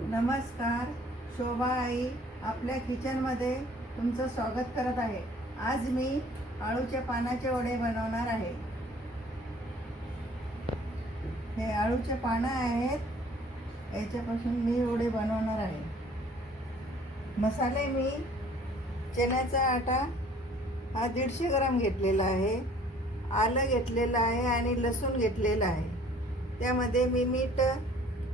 नमस्कार शोभा आई आपल्या किचनमध्ये तुमचं स्वागत करत आहे. आज मी आळूच्या पानाचे वडे बनवणार आहे. हे आळूचे पानं आहेत. याच्यापासून मी वडे बनवणार आहे. मसाले मी चण्याचा आटा हा दीडशे ग्राम घेतलेला आहे. आलं घेतलेलं आहे आणि लसूण घेतलेलं आहे. त्यामध्ये मी मीठ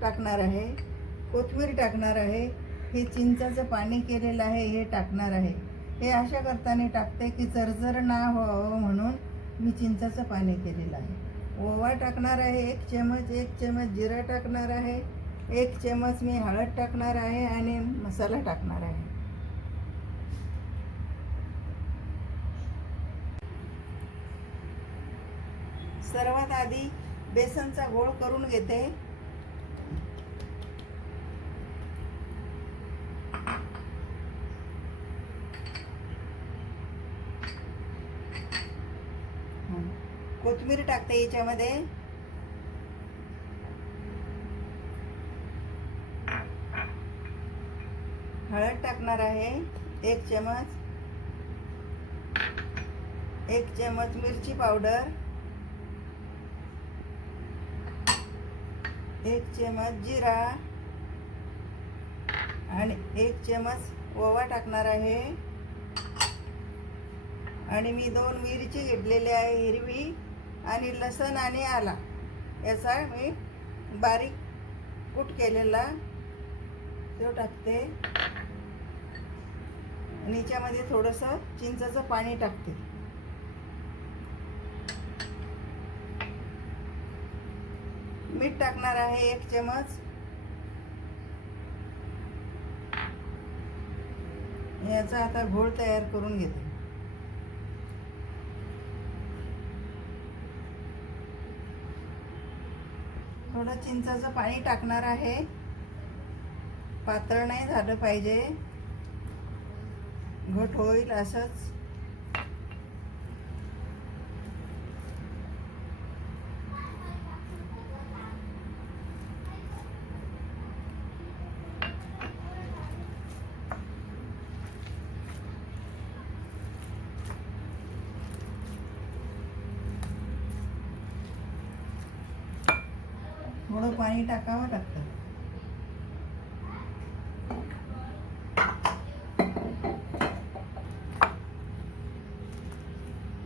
टाकणार आहे. कोथिंबीर टाकणार आहे हे चिंचाचं पाणी केलेलं आहे हे टाकणार आहे. हे अशा करताना टाकते की जरजर ना व्हावं म्हणून मी चिंचाचं पाणी केलेलं आहे. ओवा टाकणार आहे एक चमच एक चमच जिरं टाकणार आहे एक चमच मी हळद टाकणार आहे आणि मसाला टाकणार आहे. सर्वात आधी बेसनचा गोळ करून घेते. कोथिंबीर टाकते याच्यामध्ये. हळद टाकणार आहे एक चमच एक चमच मिरची पावडर. एक चमच जिरा. आणि एक चमच ओवा टाकणार आहे. आणि मी दोन मिरची घेतलेली आहे हिरवी आणि लसण आणि आला. याचा मी बारीक कूट केलेला. तो टाकते. आणि याच्यामध्ये थोडंसं चिंचाचं पाणी टाकते. मीठ टाकणार आहे एक चमच. याचा आता घोळ तयार करून घेते. थोडं चिंचाचं पाणी टाकणार आहे. पातळ नाही झालं पाहिजे. घट होईल असंच. थोडं पाणी टाकावं लागतं.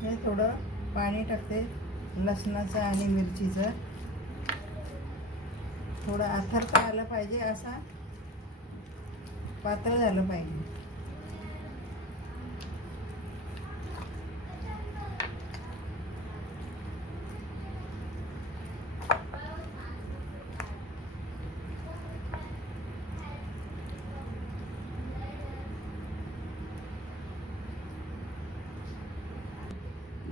हे थोडं पाणी टाकते लसणाचं आणि मिरचीचं. थोडं आथरता आलं पाहिजे असा पातळ झालं पाहिजे.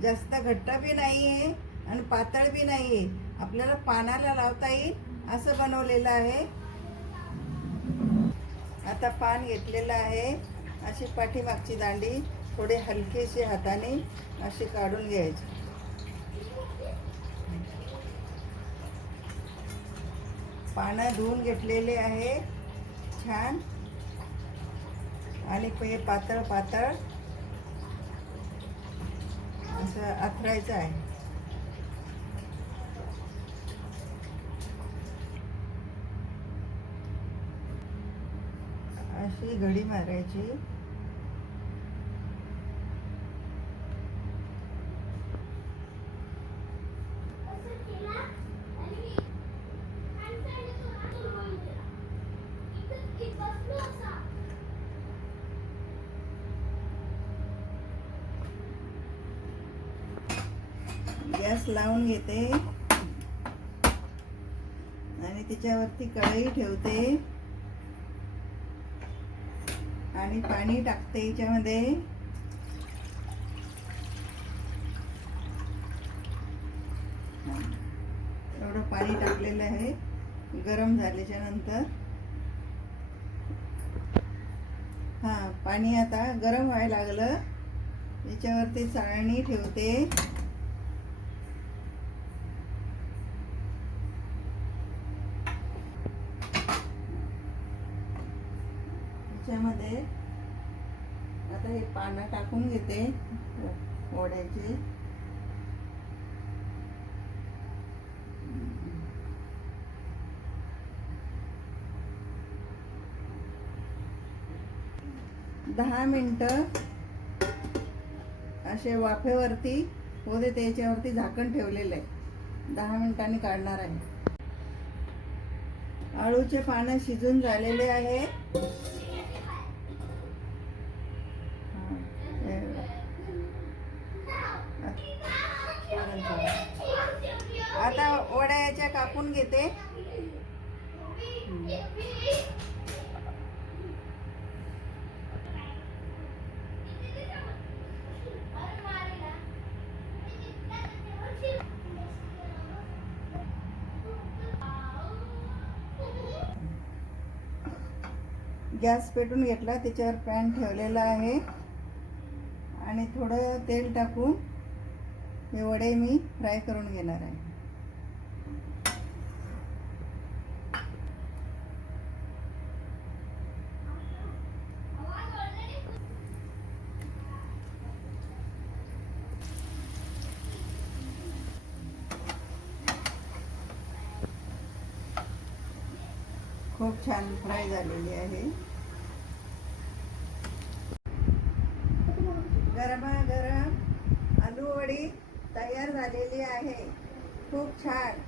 जास्त घट्ट बी नाही आहे आणि पातळ बी नाही आहे आपल्याला पानाला लावता येईल असं बनवलेलं आहे. आता पान घेतलेलं आहे. अशी पाठीमागची दांडी थोडी हलकीशी हाताने अशी काढून घ्यायची. पानं धुवून घेतलेले आहे. छान. आणि हे पातळ पातळ. असं आथरायचं आहे. अशी घडी मारायची. गॅस लावून घेते. आणि त्याच्यावरती कढई ठेवते. आणि पाणी टाकते याच्यामध्ये एवढं पाणी टाकलेलं आहे. गरम झाल्याच्यानंतर. हां पाणी आता गरम व्हायला लागलं. याच्यावरती चाळणी ठेवते याच्यामध्ये आता हे पानं टाकून घेते. वड्याचे दहा मिनटं असे वाफेवरती होते त्याच्यावरती झाकण ठेवलेलं आहे. दहा मिनिटांनी काढणार आहे. आळूचे पानं शिजून झालेले आहे हा, हे बघा. आता टाकून घेते. गॅस पेटून घेतला त्याच्यावर पॅन ठेवलेला आहे. आणि थोडं तेल टाकून हे वडे मी फ्राय करून घेणार आहे. खूप छान फ्राय झालेली आहे. गरमागरम आलू वडी तयार झालेली आहे. खूप छान.